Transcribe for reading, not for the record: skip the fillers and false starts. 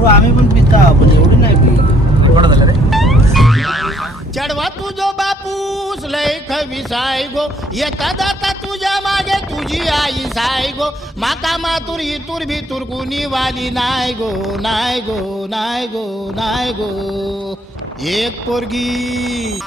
दारू आम्ही पण पिता पण एवढी नाही पी. बरं झालं रे. चढवा तुझो बापूस लय खविसाय गो, येता जाता तुझ्या मागे तुझी आई साय गो, माका मातुर इतुर भितुर कुणी वाली नाय गो, नाय गो, नाय गो, नाय गो. एक पोरगी